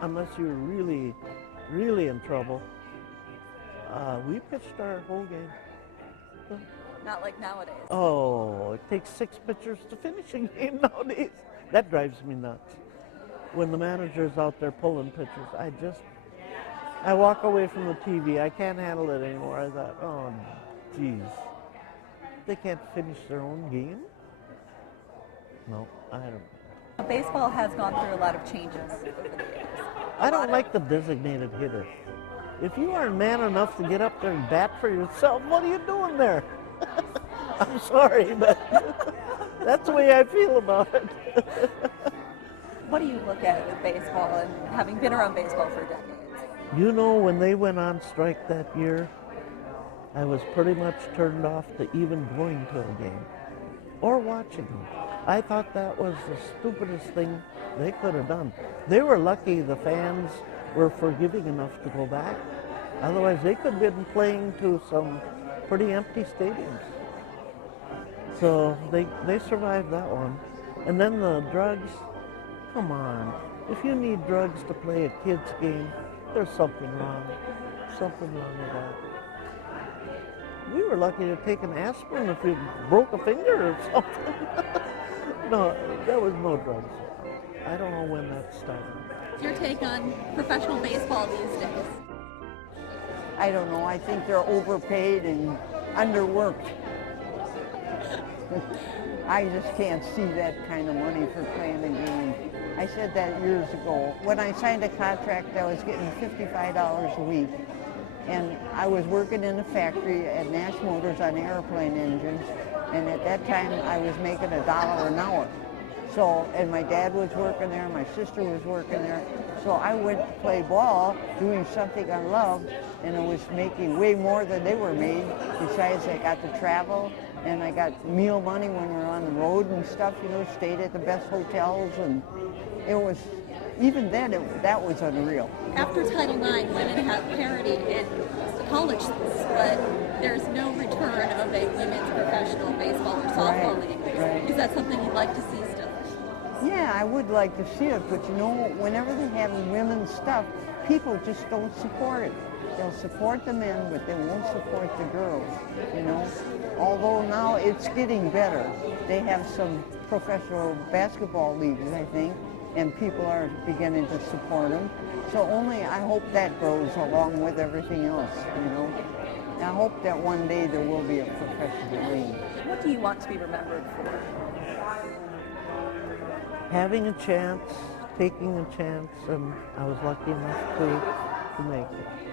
unless you're really, really in trouble. We pitched our whole game. Not like nowadays. Oh, it takes 6 pitchers to finish a game nowadays. That drives me nuts. When the manager's out there pulling pitchers, I walk away from the TV. I can't handle it anymore. I thought, oh, geez. They can't finish their own game? No, I don't. Baseball has gone through a lot of changes over the years. I don't like the designated hitter. If you aren't man enough to get up there and bat for yourself, what are you doing there? I'm sorry, but that's the way I feel about it. What do you look at with baseball and having been around baseball for decades? You know, when they went on strike that year, I was pretty much turned off to even going to a game or watching them. I thought that was the stupidest thing they could have done. They were lucky the fans were forgiving enough to go back. Otherwise, they could have been playing to some pretty empty stadiums. So they survived that one. And then the drugs, come on. If you need drugs to play a kid's game, there's something wrong. Something wrong with that. We were lucky to take an aspirin if you broke a finger or something. No, there was no drugs. I don't know when that started. What's your take on professional baseball these days? I don't know. I think they're overpaid and underworked. I just can't see that kind of money for playing a game. I said that years ago. When I signed a contract, I was getting $55 a week. And I was working in a factory at Nash Motors on airplane engines. And at that time, I was making $1 an hour. So, and my dad was working there, my sister was working there. So I went to play ball, doing something I loved, and I was making way more than they were made. Besides, I got to travel, and I got meal money when we were on the road and stuff, you know, stayed at the best hotels, and it was, even then, that was unreal. After Title IX, women have parity in college schools, but there's no return of a women's professional baseball or softball league. Right. Is that something you'd like to see still? Yeah, I would like to see it, but you know, whenever they have women's stuff, people just don't support it. They'll support the men, but they won't support the girls, you know. Although now it's getting better. They have some professional basketball leagues, I think, and people are beginning to support them. So only I hope that grows along with everything else, you know. And I hope that one day there will be a professional league. What do you want to be remembered for? Having a chance, taking a chance, and I was lucky enough to make it.